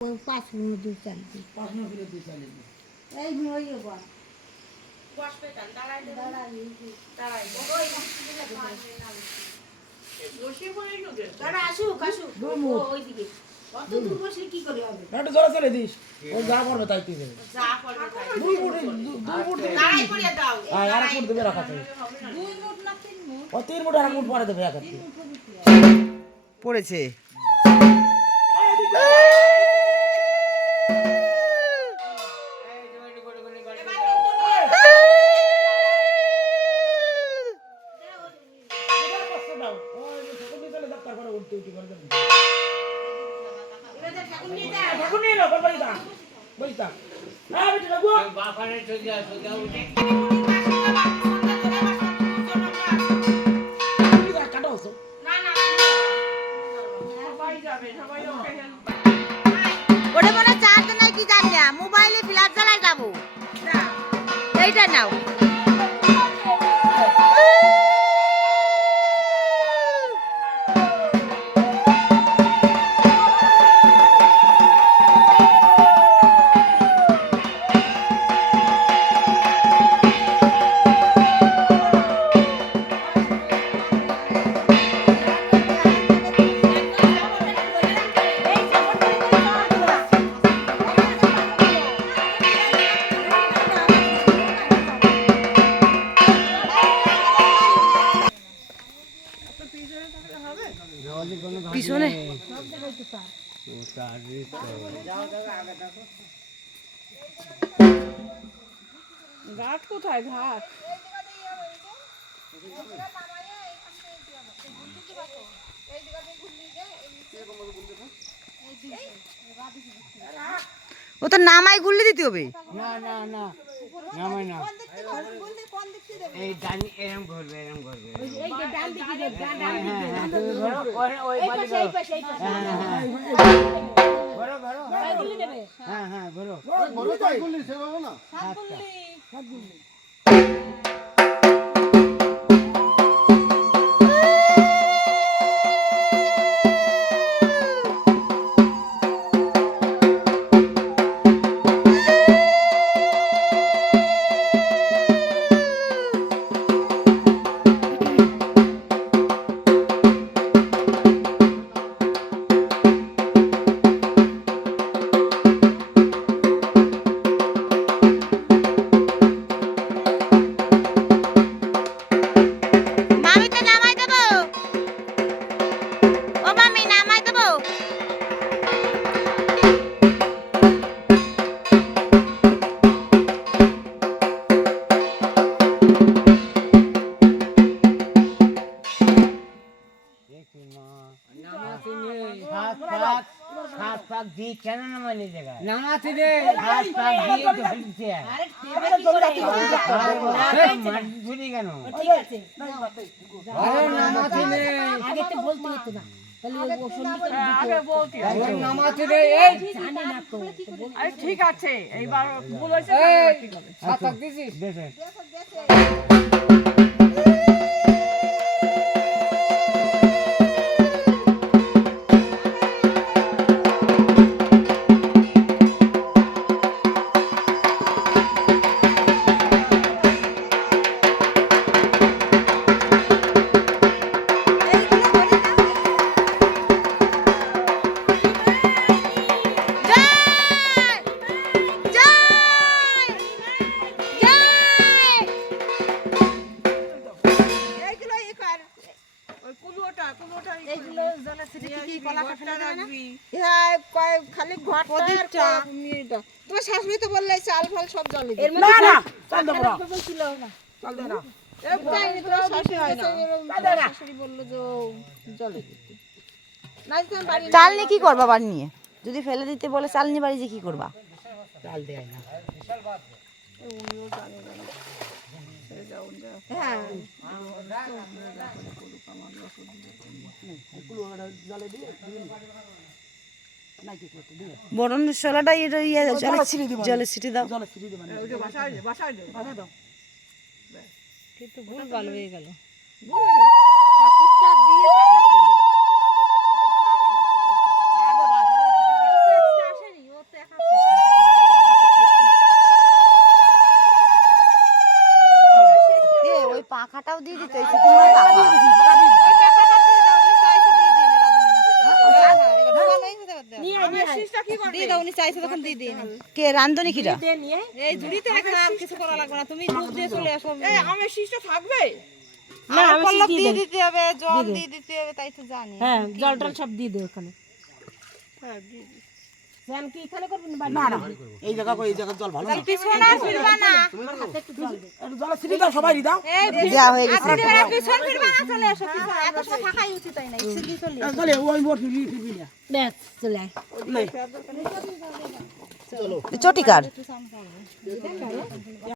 ওই 5 মিনিট দুধ চালিয়ে 5 মিনিট দুধ চালিয়ে এই নইও বা বসবে কেন দাঁড়াই দাঁড়াই বসে পড়ে ঢুকে দাঁড়া আসুক ওইদিকে অত দূর বসলে কি করে হবে একটু জোরে চলে দিস ও যা করবে তাই তুই দেবে যা করবে তাই দুই ফুট দাঁড়াই করে দাও আর এক ফুট দেবে রাখা চাই 2 মিনিট না 3 মিনিট ও 3 ফুট আর এক ফুট পরে দেবে এক হাতে পড়েছে ওটা মনে চার্জ নাই কি জানি না মোবাইলে ফ্ল্যাশ জ্বালাই যাবো এইটা নাও পিছনে ঘাট কোথায় ঘাট ও তো নামাই গুললে দিতে হবে না না না নামাই না এই ডান এরকম ঘুরবে এই যে ডান দিকে যে ডান ওই পাশে এই পাশে ঘোরো ঘোরো এই গুলি নেবে হ্যাঁ হ্যাঁ ঘোরো বড় তাই গুলি সেভাবে না সাত গুলি মামিতে নামাই দেবো ও মামি নামাই দেবো हाथ पाक दी केन ना माने जगह नामाती दे हाथ पाक दी धरते है আরে দেবে কি করে मत भूली केन ঠিক আছে अरे नामाती ने আগে তো বলতে হতো না তাহলে ও সন্ধ্যা আগে বলতে अरे नामाती दे এই জানে না তো আরে ঠিক আছে এইবার ভুল হয়েছে ঠিক হবে हाथ पाक दिस देखे ওই কুলোটা এইগুলো জলে ছিটে কি কলাটা ফেলে দেবে না হ্যাঁ খালি ঘরটা তোমার শাশুড়ি তো বললে চাল ফাল সব জলে এর না মধ্যে না চল দে বড় ছিল না চল দে না শাশুড়ি বললো যে জলে দিতে নাই তো বাড়ি চাল নিয়ে কি করবা বাড়ি নিয়ে যদি ফেলে দিতে বলে চাল নিয়ে বাড়ি যে কি করবা चल दे ना উনিও জানে না ছেড়ে যাও হ্যাঁ বরণ শোলাটা জলে ছিটে দাও ওই যে বাসায় দাও কিন্তু ভুল ভালো হয়ে গেল ঠাকুরটা দিয়ে টাকা দিয়ে দিতে হইছে, তুমি টাকা। ওই টাকাটা দিয়ে দাও, উনি চাইছে দিয়ে দিন আমার শীষটা কি করবে? দিয়ে দাও, উনি চাইছে তখন দিয়ে দিন। কে রান্ধনি কিরা? এই জুড়িতে এখন আর কিছু করা লাগবে না, তুমি ডুব দিয়ে চলে আসো। এই আমার শীষটা থাকবে না, আর আমি পল্লব দিয়ে দিয়ে দেব। দিতে হবে, জল দিয়ে দিতে হবে, তাই তো জানি। হ্যাঁ, জল টল সব দিয়ে দে ওখানে। হ্যাঁ, দিয়ে দিই। স্নান কি এখানে করবেন বাড়ি? না এই জায়গা করে এই জায়গা জল ভালো না পিছনে আর ফিরবা না। জল সিরিটা সবাই দাও এই দেয়া হয়ে গেছে। আপনি এবার পিছন ফিরবা না, চলে আসো পিছনে। এত সময় থাকাই উচিত হয় না, সিধি চলে আসো। চলে ওই মোট ফিরবি না ব্যাস চলে আয়। নাই চটিকার